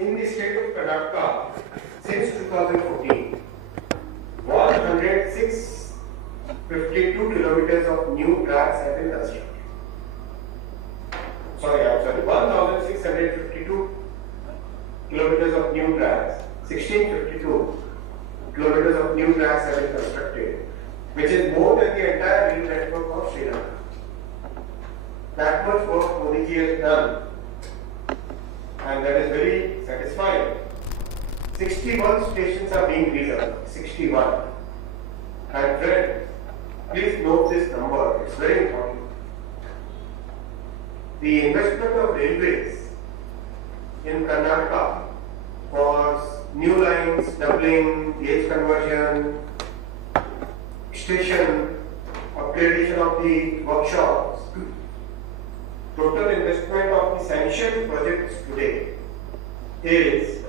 in the state of Kannada since 2014, 10652 kilometers of new tracks have been constructed. I'm sorry, 1652 kilometers of new tracks, 1652 kilometers of new tracks have been constructed, which is more than the entire rail network of Sri Lanka. That much work Modi ji has done, and that is very satisfying. 61 stations are being redeveloped. 61. And friends, please note this number, it's very important. The investment of railways in Karnataka for new lines, doubling, gauge conversion, station, upgradation of the workshops, total investment of the sanctioned projects today is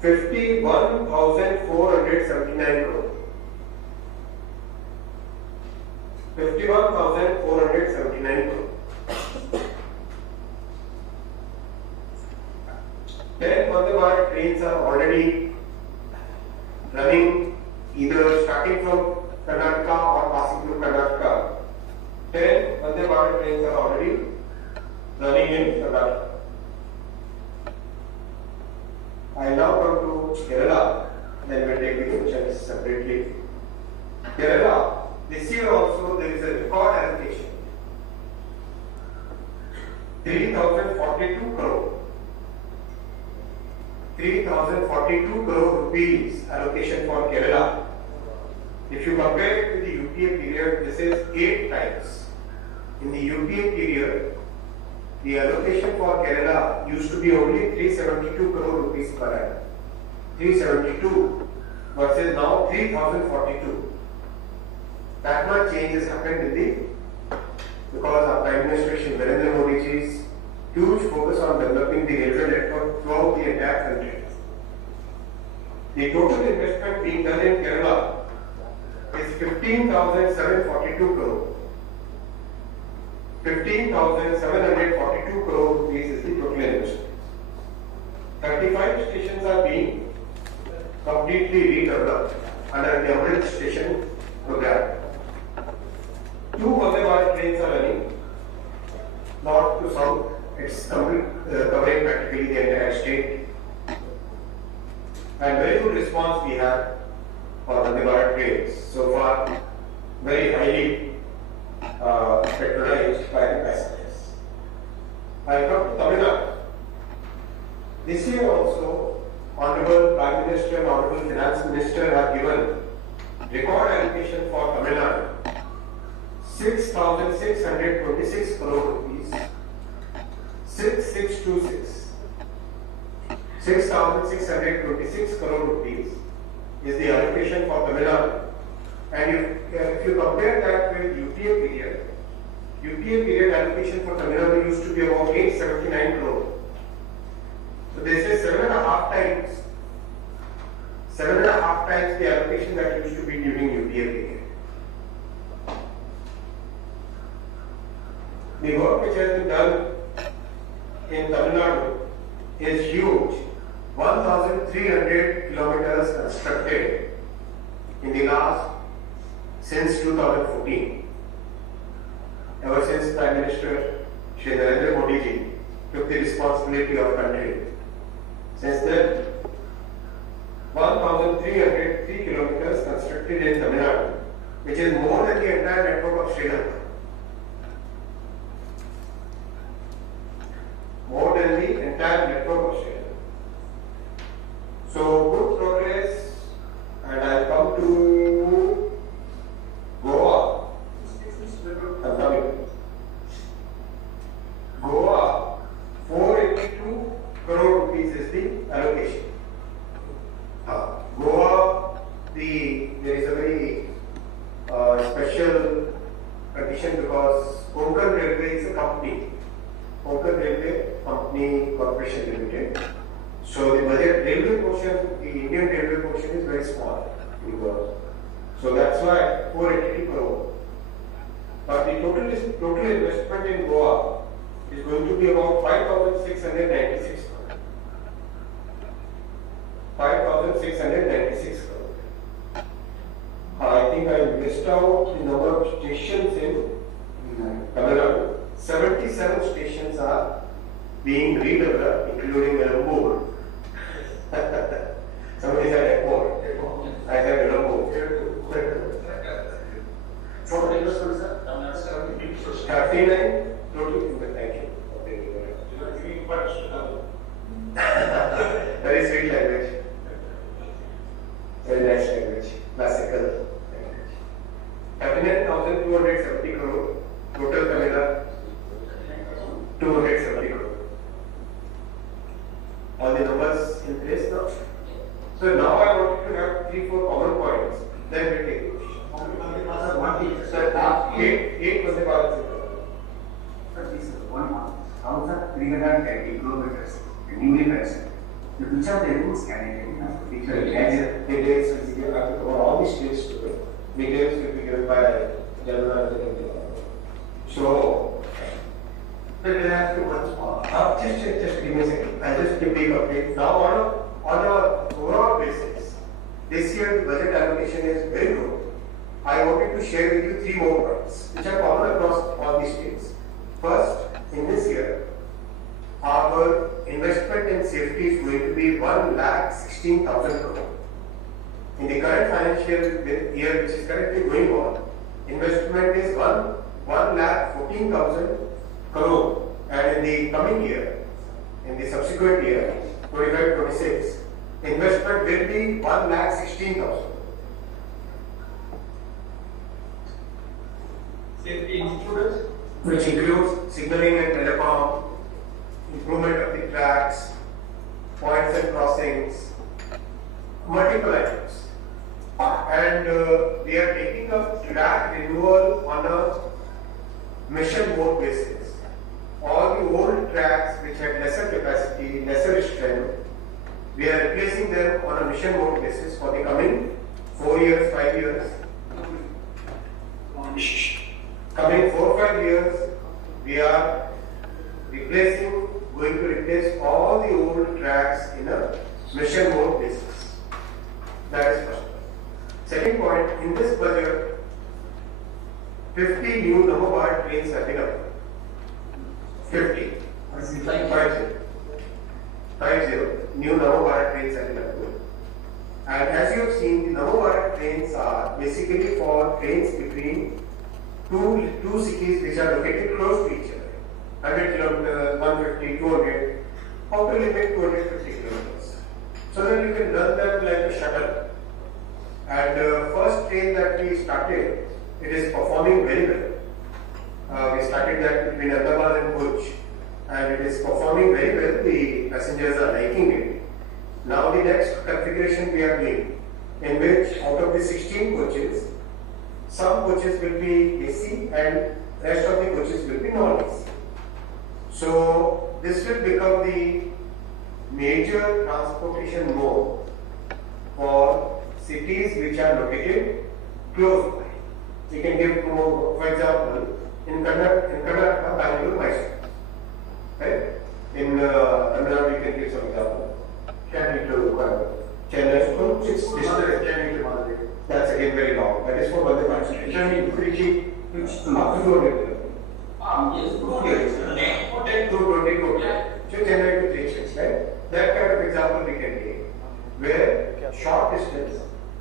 51,479 crore. 51,479 crore. 10 Vande Bharat trains are already running, either starting from Karnataka or passing through Karnataka. 10 Vande Bharat trains are already running in Karnataka. I now come to Kerala, then we'll take the questions separately. Kerala, this year also there is a record allocation. 3,042 crore. 3,042 crore rupees allocation for Kerala. If you compare it with the UPA period, this is 8 times. In the UPA period, the allocation for Kerala used to be only 372 crore rupees per annum. 372 versus now 3,042. That much change has happened because of Prime Minister Shri Narendra Modi ji's huge focus on developing the railway network throughout the entire country. The total investment being done in Kerala is 15,742 crore. 15,742 crore rupees is the total investment. 35 stations are being completely redeveloped under the Amrit Station program. 2 Vande Bharat trains are running north to south. It's covering practically the entire state. And very good response we have for Vande Bharat trains. So far, very highly patronized by the passengers. I come to Tamil Nadu. This year also, Honorable Prime Minister and Honorable Finance Minister have given record allocation for Tamil Nadu. 6,626 crore rupees. 6626. 6,626 crore rupees is the allocation for Tamil Nadu. And if you compare that with UPA period allocation for Tamil Nadu used to be about 879 crore. So this is 7.5 times the allocation that used to be during UPA period. The work which has been done in Tamil Nadu is huge. 1,300 kilometers constructed in the last since 2014. Ever since Prime Minister Shri Narendra Modi ji took the responsibility of country. Since then, 1,303 kilometers constructed in Tamil Nadu, which is more than the entire network of Sri Lanka. More than the entire network of Sri Lanka. So good progress, and I come to Goa. Goa, 482 crore rupees is the allocation. Goa, there is a very special condition because Konkan Railway is a company. Konkan Railway Company Corporation Limited. So the budget railway portion, the Indian railway portion is very small in Goa. So that's why 482 crore. But the total investment in Goa is going to be about 5,696 crore. 696 crore. I think I missed out the number of stations in Tamil Nadu. 77 stations are being redeveloped, including Elambur. Somebody said airport. I said Elambur. For the investment, sir, 39 total investment. Thank you. Very sweet language. Very nice language. Classical language. 39,270 crore. Total Kannada 270 crore. All the numbers in place now. So now I want to have 3-4 common points. Then we take it. Sir, 8 was the balance. Sir, this is 1,320 kilometers newly present. Which of the routes can I get? Details will be given for all the states today. Details will be given by Chandana and India. So, just give me a second. I'll just give you a update. Now, on a overall basis, this year the budget allocation is very low. I wanted to share with you 3 more points, which are common across all the states. First, in this year, our investment in safety is going to be 1,16,000 crore. In the current financial year, which is currently going on, investment is 1,14,000 crore, and in the coming year, in the subsequent year, 25-26, investment will be 1,16,000. Safety includes, which includes signaling and telecom, improvement of the tracks, points and crossings, multiple items. And we are taking up track renewal on a mission mode basis. All the old tracks which had lesser capacity, lesser strength, we are replacing them on a mission mode basis for the coming 4 years, 5 years. Coming 4-5 years, we are going to replace all the old tracks in a mission mode basis. That is first point. Second point, in this budget, 50 new Namo Bharat trains have been approved. 50. 50 new Namo Bharat trains have been approved. And as you have seen, the Namo Bharat trains are basically for trains between two cities which are located close to each other. 100 kilometers, 150, 200, up to limit 250 kilometers. So that you can run them like a shuttle. And first train that we started, it is performing very well. We started that between Ahmedabad and Bhuj, and it is performing very well. The passengers are liking it. Now the next configuration we are doing, in which out of the 16 coaches, some coaches will be AC and rest of the coaches will be non-AC. So this will become the major transportation mode for cities which are located close by. We can give, for example, in Kannada, Bangalore, Mysore. Right? In Tamil Nadu, we can give some example. Chennai to Chennai, it's Chennai to Mumbai. That's again very long. That is for Vande Bharat. Chennai to Trichy, it's up to 200 kilometers. Yes, 220 kilometers. So Chennai to Trichy, right? That kind of example we can take, where short distance,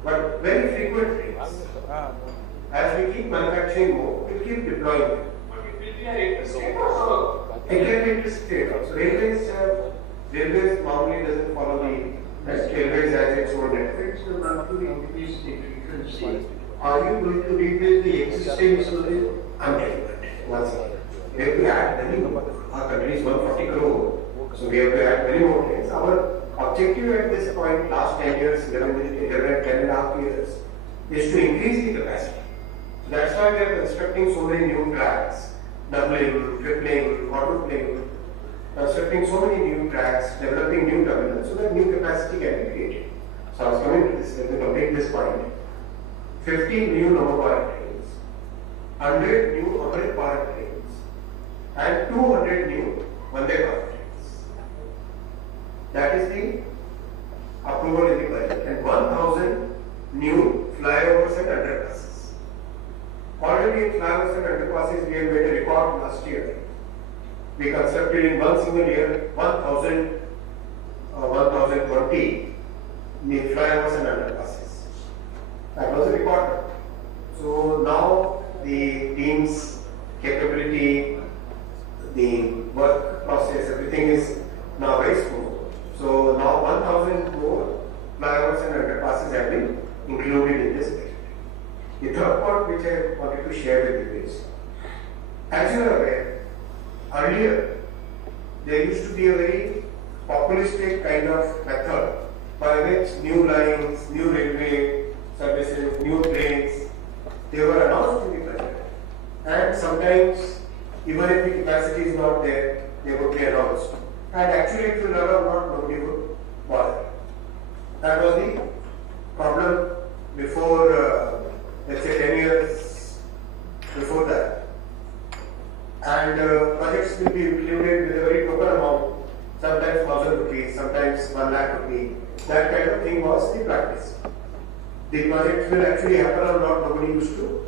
but very frequent trains. As we keep manufacturing more, we keep deploying it. But it will be a interstate also. It can be interstate also. Railways normally doesn't follow the railways as its own network. So not to increase the frequency. Are you going to replace the existing storage? I'm telling you. Once again, we have to add many more. Our country is 140 crore. So we have to add many more trains. Our objective at this point, last 10 years, 10 and a half years, is to increase the capacity. So that's why we are constructing so many new tracks, doubling, tripling, quadrupling, constructing so many new tracks, developing new terminals, so that new capacity can be created. So I was coming to this, let me complete this point. 15 new Namo Bharat trains, 100 new Amrit Bharat trains, and 200 new Vande Bharat trains. That is the approval in the budget, and constructed in one single year 1020 the flyovers and underpasses. That was a record. So now the team's capability, the work process, everything is now very smooth. So now 1000 more flyovers and underpasses have been included in this project. The third point which I wanted to share with you is, as you are aware, earlier there used to be a very populistic kind of method by which new lines, new railway services, new trains, they were announced in the budget. And sometimes, even if the capacity is not there, they would be announced. And actually, if you learn or not, nobody would bother. That was the problem before, let's say 10 years before that. And projects will be included with a very token amount, sometimes 1,000 rupees, sometimes 1 lakh rupees. That kind of thing was the practice. The project will actually happen or not, nobody used to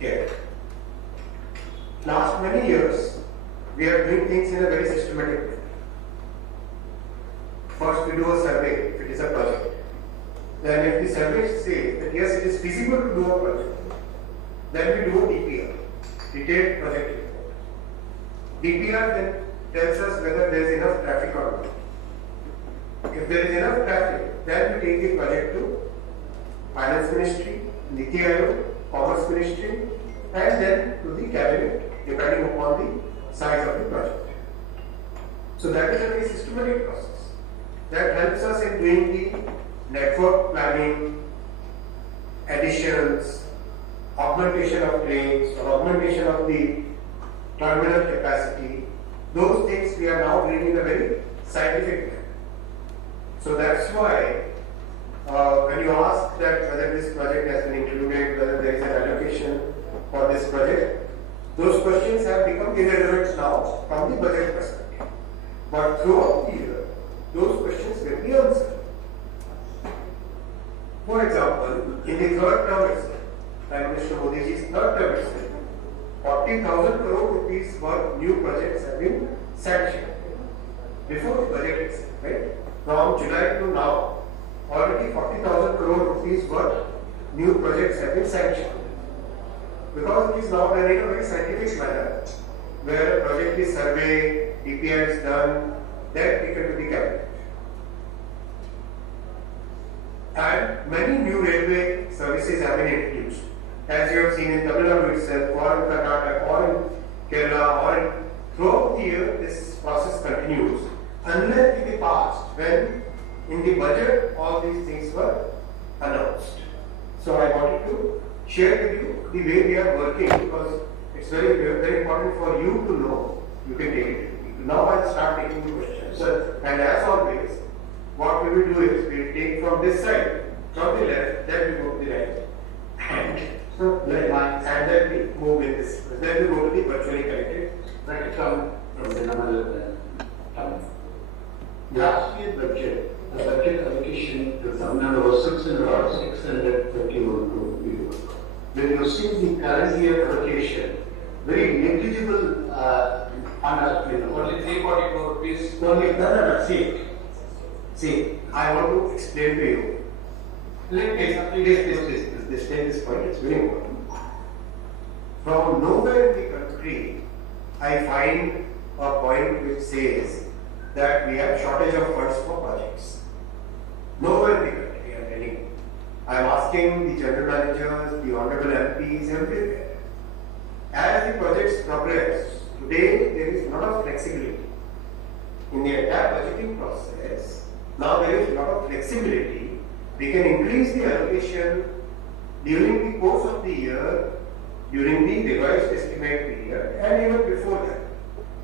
care. Last many years, we are doing things in a very systematic way. First, we do a survey if it is a project. Then, if the survey says that yes, it is feasible to do a project, then we do a DPR, detailed project report. DPR then tells us whether there is enough traffic or not. If there is enough traffic, then we take the project to Finance Ministry, Niti Aayog, Commerce Ministry, and then to the Cabinet, depending upon the size of the project. So that is a very systematic process that helps us in doing the network planning, additions, augmentation of trains, or augmentation of the terminal capacity. Those things we are now doing in a very scientific way. So that's why when you ask that whether this project has been included, whether there is an allocation for this project, those questions have become irrelevant now from the budget perspective. But throughout the year, those questions will be answered. For example, in the third term itself, Prime Minister Modi's third term itself, 40,000 crore rupees worth new projects have been sanctioned before the budget itself, right? From July to now, already 40,000 crore rupees worth new projects have been sanctioned. Because it is now done in a very scientific manner, where a project is surveyed, DPR is done, then taken to the cabinet. And many new railway services have been introduced. As you have seen in Tamil Nadu itself, or in Kannada, or in Kerala, or in throughout the year, this process continues. Unlike in the past, when in the budget all these things were announced. So I wanted to share with you the way we are working, because it's very, very important for you to know. You can take it. Now I'll start taking the questions. And as always, what we will do is we will take from this side, from the left, then we go to the right. And then we move in this. Then we go to the virtually connected. Right, from the normal last year budget, the budget allocation to Tamil Nadu was 631 crore. When you see the current year allocation, very negligible on our only 344 rupees. Only see, I want to explain to you. Please take this point, it's very important. From nowhere in the country, I find a point which says that we have shortage of funds for projects. Nowhere in the country, I am telling you. I am asking the general managers, the honorable MPs, everywhere. As the projects progress, today there is a lot of flexibility. In the entire budgeting process, now there is a lot of flexibility. We can increase the allocation during the course of the year, during the revised estimate period, and even before that.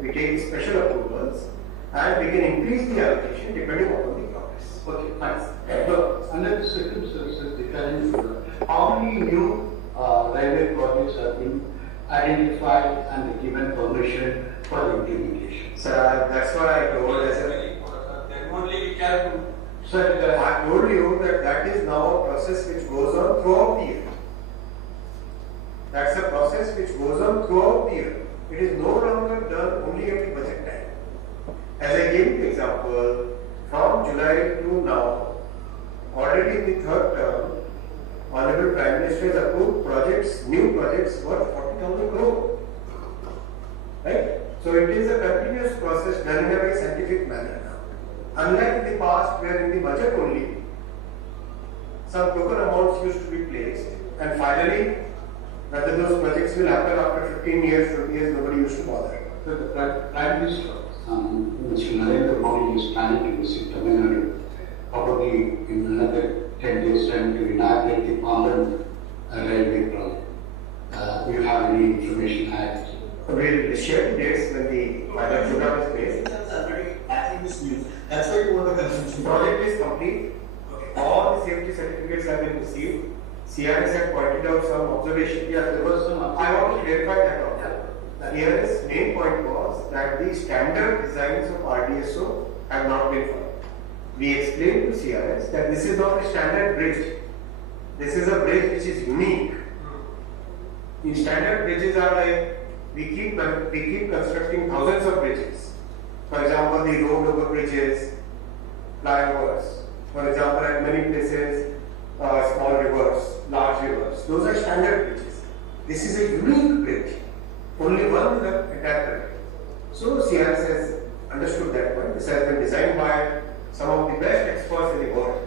We take special approvals and we can increase the allocation depending upon the progress. Okay, fine. So, under the circumstances, the current how many new railway projects have been identified and given permission for implementation? Sir, that's what I told as a Then only we can. Sir, I told you that that is now a process which goes on throughout the year. That's a process which goes on throughout the year. It is no longer done only at the budget time. As I gave you the example, from July to now, already in the third term, Honorable Prime Minister has approved projects, new projects worth 40,000 crore. Right? So it is a continuous process done in a very scientific manner now. Unlike in the past where in the budget only, some token amounts used to be placed and finally whether those projects will happen after 15 years, 20 years, nobody used to bother. So the Prime Minister, Mr. Narendra Modi is planning to visit Tamil Nadu probably in another 10 days time to inaugurate the Pandan railway project. Do you have any information at? We'll share the dates when the final program is made. That's why you want the consumption. Project is complete. All the safety certificates have been received. CRS had pointed out some observation. Yeah, there was some. I want to clarify that also. CRS main point was that the standard designs of RDSO have not been followed. We explained to CRS that this is not a standard bridge. This is a bridge which is unique. In standard bridges are like we keep constructing thousands of bridges. For example, the road over bridges, flyovers. For example, at many places, small rivers, large rivers. Those are standard bridges. This is a unique bridge. Only one in the entire country. So CRS has understood that point. This has been designed by some of the best experts in the world.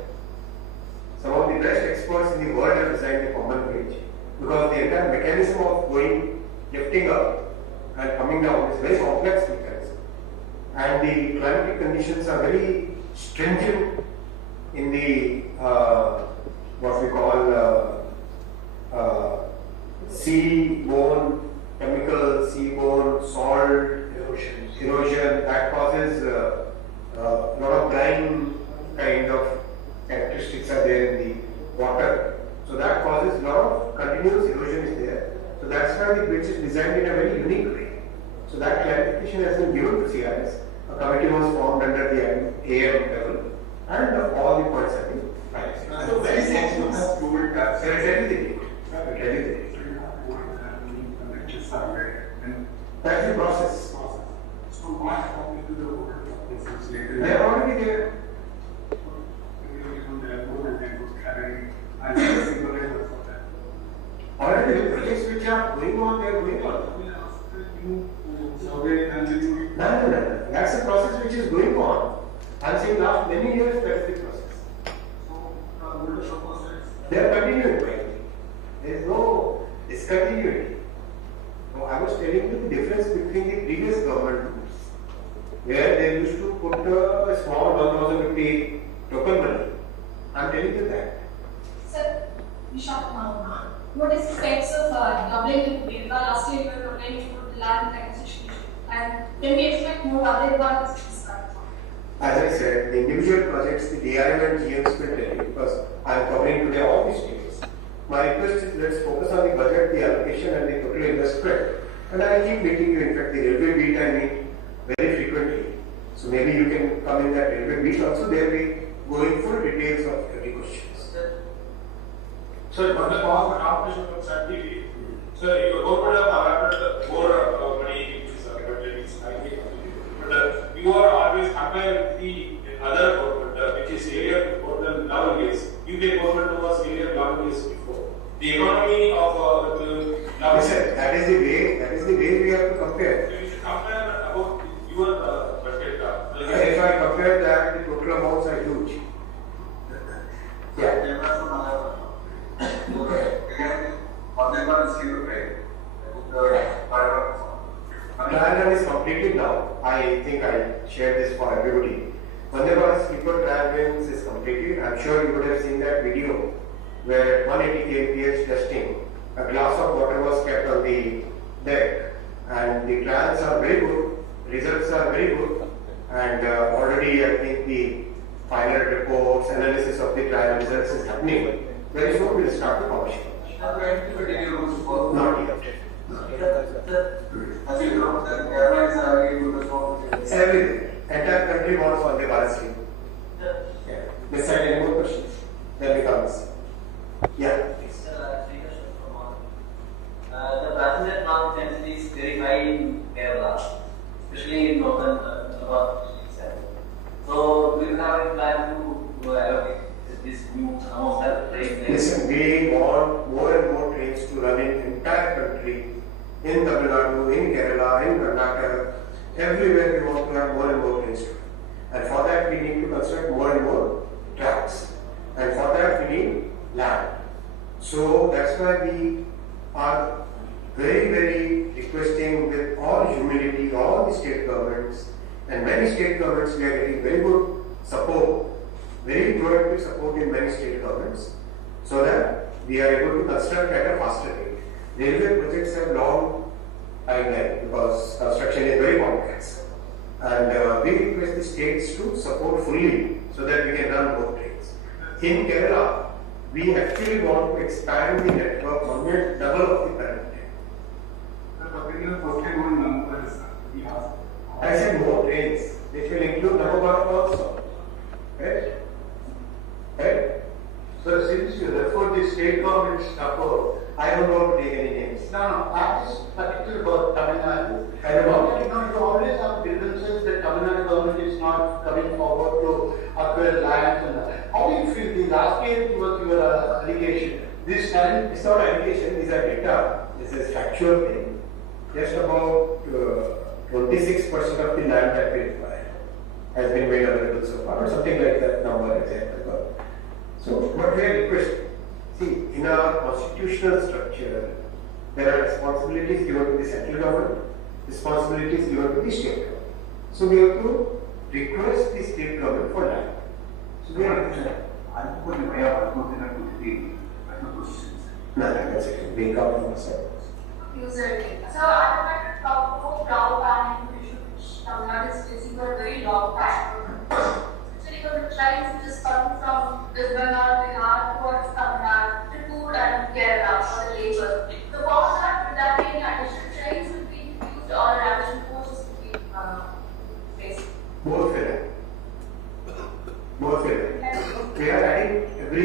Some of the best experts in the world have designed the common bridge because the entire mechanism of going, lifting up and coming down is very complex mechanism. And the climatic conditions are very stringent in the what we call seaborne chemicals, seaborne salt erosion that causes a lot of brine kind of characteristics are there in the water. So that causes a lot of continuous erosion is there. So that's why the bridge is designed in a very unique way. So that clarification has been given to CRS. A committee was formed under the AM level and all the points have been finalized. So very sensible has proven that. So I tell you the date. I tell you the date. That's the process. So why come into the world of later? They are already there. Already the projects which are going on, they are going on. No. That's a process which is going on. I'm saying last many years that's the process. They are continuing. There is no discontinuity. No, I was telling you the difference between the previous government rules, where they used to put a small 1,000 rupee token money. I'm telling you that. Sir, what is the steps of doubling the Kerala? Last year you were planning to put land acquisition, and can we expect more other ones to start? As I said, the individual projects, the DRM and GMs will tell you because I am covering today all these states. My request is let's focus on the budget, the allocation and the total investment. And I keep meeting you. In fact, the railway beat I meet very frequently. So maybe you can come in that railway beat also. There we go in full details of every question. Sir, one of the competition from SATV. Sir, you government have allotted more money which is available. But you are always compared with the other government, which is earlier more than 11 years. UK government was earlier 11 years before. The economy of the That is the way we have to compare. So you should compare about your budget. If I compare that, the total amounts are huge. Yeah. Trial run is completed now. I think I shared this for everybody. Vande Bharat sleeper trial runs is completed. I'm sure you would have seen that video where at 180 kmph testing, a glass of water was kept on the deck, and the trials are very good, results are very good, and already I think the final reports, analysis of the trial results is happening. Very soon we'll start the commission. Not yet. Everything. Entire country wants Vande Bharat sleeper. Yeah. Decide any more questions? Then we come. Yeah. Please. The passenger count density is very high in Kerala, especially in northern this new train? Listen, we want more and more trains to run in entire country, in Tamil Nadu, in Kerala, in Karnataka, everywhere we want to have more and more trains to run. And for that we need to construct more and more tracks. And for that we need land. So that's why we are very, very requesting with all humility, all the state governments, and many state governments, we are getting very good support, very proactive support in many state governments, so that we are able to construct at a faster rate. Railway projects have long timeline because construction is very complex. And we request the states to support fully so that we can run more trains. In Kerala, we actually want to expand the network on the double of the current. I said more trains, which will include Navabharat also. Right? Right? So since you refer the state government support, I don't want to take any names. no, I'm just particular about Tamil Nadu. I don't know. You always have grievances that Tamil Nadu government is not coming forward to acquire lands and how do you feel the last year it was your allegation? This time It's not allegation, these are data. This is factual thing. Just about 26% of the land that we require has been made available so far, or something like that number exactly. So, what we are requesting, see, in our constitutional structure, there are responsibilities given to the central government, responsibilities given to the state government. So, we have to request the state government for land. So, we are no, that's it. We come from the side. So I would like to talk about broadband issue which Tamil Nadu is facing for a very long time. Actually, the trains just come from West Bengal, Bihar towards Tamil Nadu to Tour and Kerala for the labor. So for that, would there be any additional trains would be used or additional coaches would be faced? Both fair. Both fair. We are adding we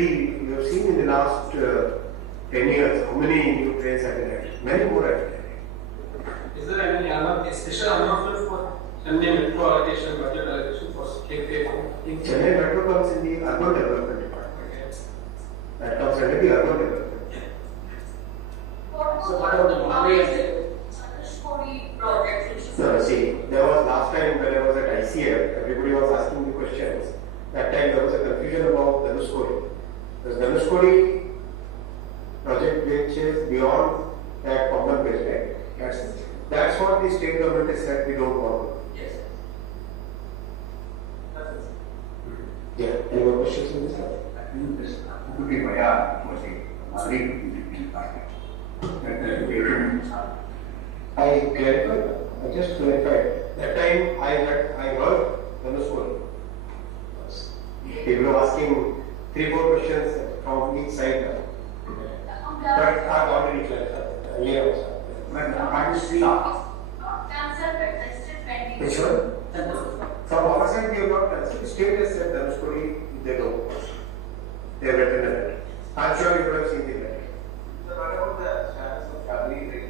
have seen in the last 10 years how many new trains have been added. Many more have been added. Is there any special announcement for Chennai metro allocation, budget allocation for KK? Chennai Metro comes in the urban development department. That comes under the urban development. So what about the Mumbai project? No, see, there was last time when I was at ICF, everybody was asking the questions. That time there was a confusion about Dhanushkodi. The Dhanushkodi project which is beyond that common base, right? That's what the state government has said we don't want. Yes. Yeah. Any more questions on this? I think this could be via was a I clarified. I just clarified. That time I heard Dhanushkodi. People were asking 3-4 questions from each side. But I've already clarified. Earlier also. Which one? From our side, we have not cancelled. The state has said Dhanushkodi, they don't want. They have written a letter. I'm sure you would have seen the letter. So what about the status of Shabri Rail?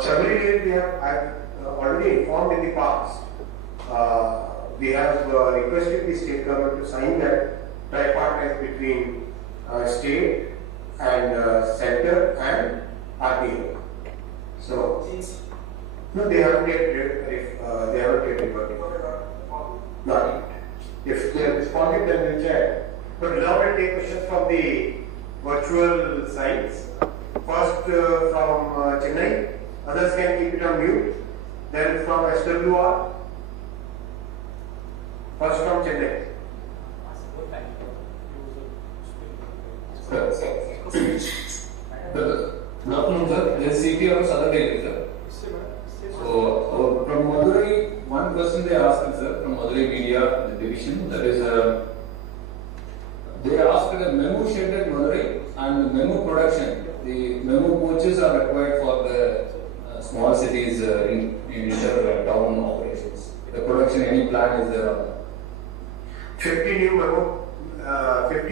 Shabri Rail, I have already informed in the past. We have requested the state government to sign that tripartite between state and center and RTO. So, no, they haven't yet reverted. Not yet. If they have responded, then we'll check. But now we'll take questions from the virtual sites. First from Chennai, others can keep it on mute. Then from SWR. First from Chennai. Good afternoon, sir. This is CT of Southern Railway, sir. So, from Madurai, one question they asked, sir, from Madurai Media Division, that is, they asked the memo shed at Madurai and memo production. The memo coaches are required for the small cities in inter-town operations. The production, any plan is there on that? 50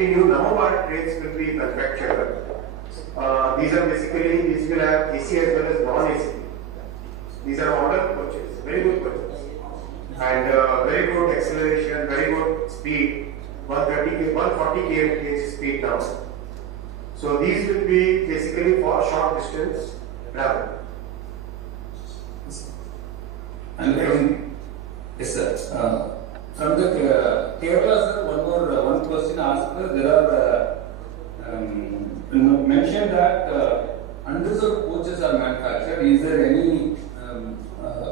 new Namo trains will be manufactured. These will have AC as well as non-AC. These are modern coaches, very good coaches. And very good acceleration, very good speed. 130 140 km speed now. So these will be basically for short distance travel. And from, yes sir, from the Kerala sir, one question asked, there are mentioned that unreserved coaches are manufactured. Is there any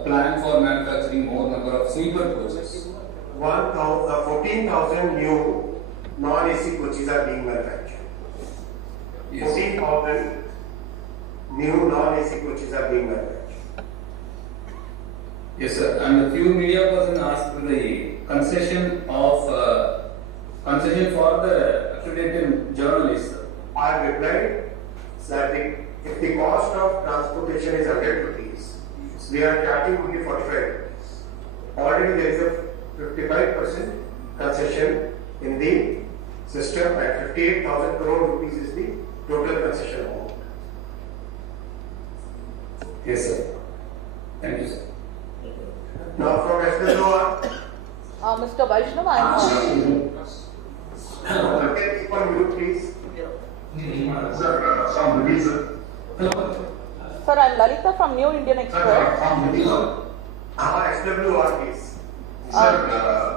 plan for manufacturing more number of sleeper coaches? 14,000 new non-AC coaches are being manufactured. Yes. 14,000 new non-AC coaches are being manufactured. Yes, sir. And a few media person asked the concession for the accredited journalists. Sir. I have replied that if the cost of transportation is 100 rupees, we are charging only 45 rupees. Already there is a 55% concession in the system, and 58,000 crore rupees is the total concession amount. Yes, sir. Thank you, sir. Now from SWR, Mr. Vaishnav, I am can keep on mute please. Sir, I am Lalita from New Indian Express. SWR please. Sir,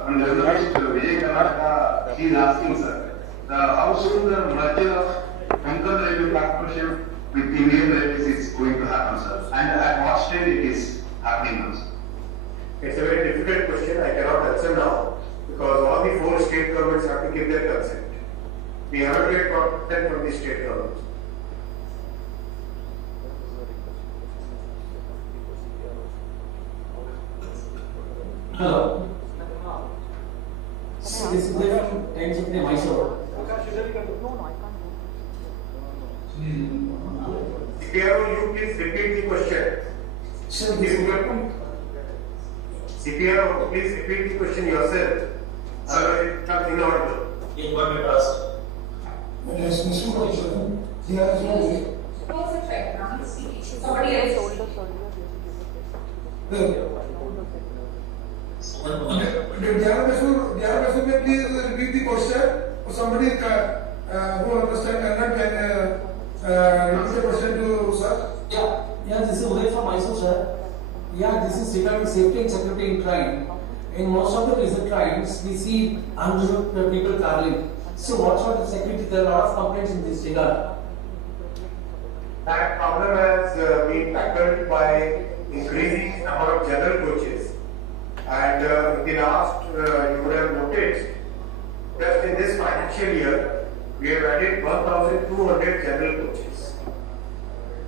on the journalist Vijay Kannada, he is asking, sir, how soon the merger of Konkan railway partnership with Indian Railways is going to happen, sir? And at what stage it is happening now, sir? It's a very difficult question. I cannot answer now because all the 4 state governments have to give their consent. We haven't yet got consent from the state governments. Hello. This is from Tenchipne, Mysore. CPRO, you please repeat the question. Sir, this is welcome. CPRO, please repeat the question yourself. Otherwise, it's not inaudible. In 1 minute, ask. Close it right now. Somebody else. Please repeat the question. Somebody who understands Kannada can repeat the question to sir. Yeah, this is Uday from Mysore, sir. Yeah, this is regarding safety and security in train. In most of the recent trains, we see unreserved people traveling. So, what sort of security? There are a lot of complaints in this regard. That problem has been tackled by increasing number of general coaches. And in the last, you would have noticed, just in this financial year, we have added 1,200 general coaches.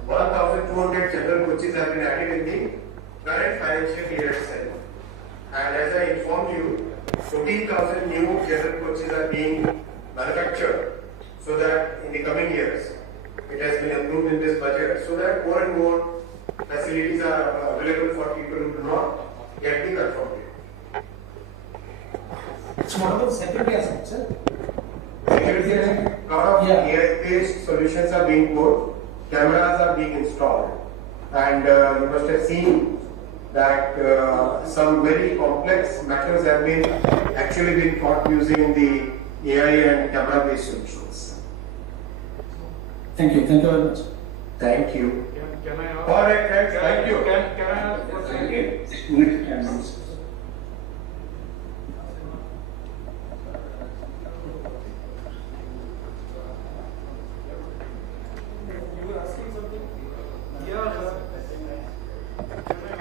1,200 general coaches have been added in the current financial year itself. And as I informed you, 14,000 new general coaches are being manufactured so that in the coming years, it has been approved in this budget so that more and more facilities are available for people who do not get the confirmed date. So, what about security aspects, sir? Security, a lot of AI-based solutions are being put, cameras are being installed, and you must have seen that some very complex matters have been actually been caught using the AI and camera-based solutions. Thank you very much. Thank you. Can I ask? All right, thanks. Thank you. Can I ask a question? You were asking something? Yeah, sir. Can I ask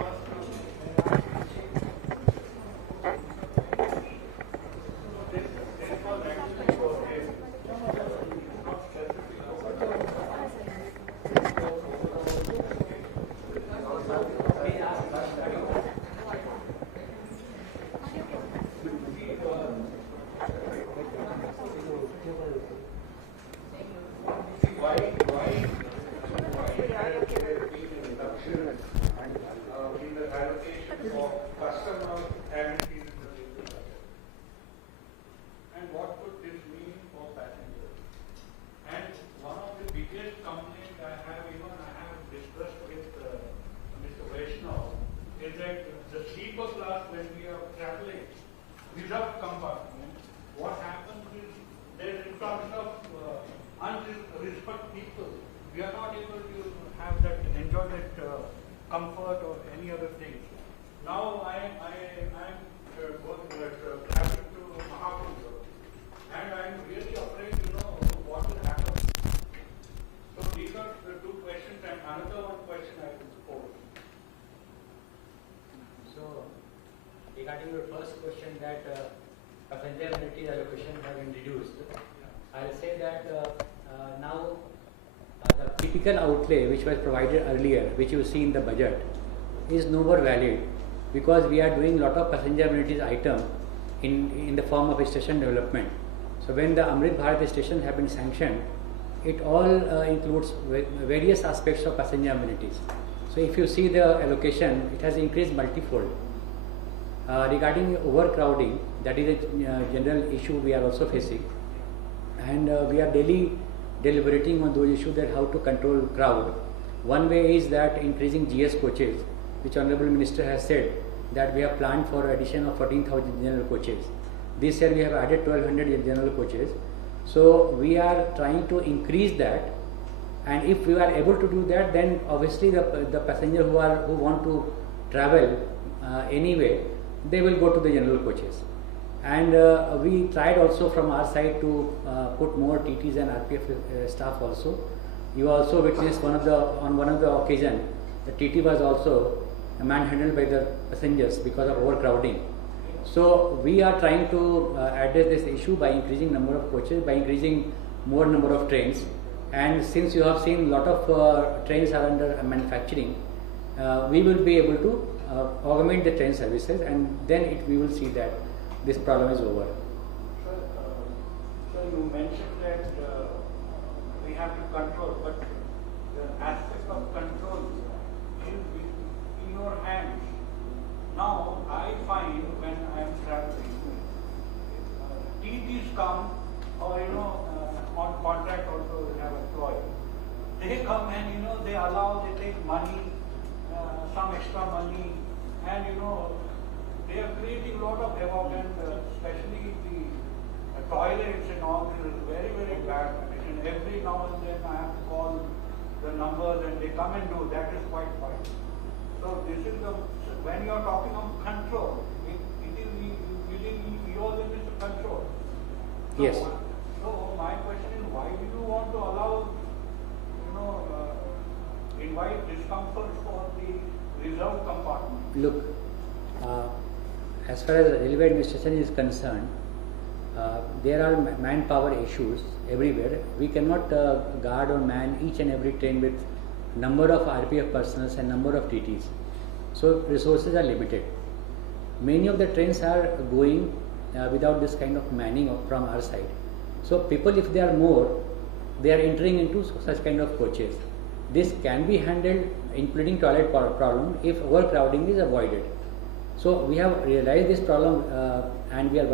reserved compartment, what happens now I am traveling to Mahakumbh, and I am really afraid, what will happen. So these are the two questions, and another one question I will pose. So, regarding your first question that passenger amenities allocation have been reduced, I'll say that now the typical outlay which was provided earlier, which you see in the budget, is no more valid because we are doing lot of passenger amenities item in the form of station development. So when the Amrit Bharat station have been sanctioned, it all includes various aspects of passenger amenities. So if you see the allocation, it has increased multifold. Regarding overcrowding, that is a general issue we are also facing, and we are daily deliberating on those issues, that how to control crowd. One way is that increasing GS coaches, which Honorable Minister has said that we have planned for addition of 14,000 general coaches. This year we have added 1,200 general coaches. So we are trying to increase that, and if we are able to do that, then obviously the passenger who want to travel anyway, they will go to the general coaches. And we tried also from our side to put more TTs and RPF staff also. You also witnessed on one of the occasion, the TT was also manhandled by the passengers because of overcrowding. So we are trying to address this issue by increasing number of coaches, by increasing more number of trains. And since you have seen lot of trains are under manufacturing, we will be able to augment the train services, and then we will see that this problem is over. So you mentioned that we have to control, but the aspect of control is in your hands. Now I find when I am traveling, TTs come, or on contract also we have employees. They come and they take money, some extra money, and they are creating a lot of havoc, and especially the toilets and all is very, very bad condition. Every now and then I have to call the numbers and they come and do. That is quite fine. So this is when you are talking of control, it is within your limits of control. So, yes. So my question is, why do you want to allow, invite discomfort for the reserved compartment? Look, as far as the railway administration is concerned, there are manpower issues everywhere. We cannot guard or man each and every train with number of RPF personnel and number of TTs. So resources are limited. Many of the trains are going without this kind of manning from our side. So people, if they are more, they are entering into such kind of coaches. This can be handled, including toilet problem, if overcrowding is avoided. So we have realized this problem and we are working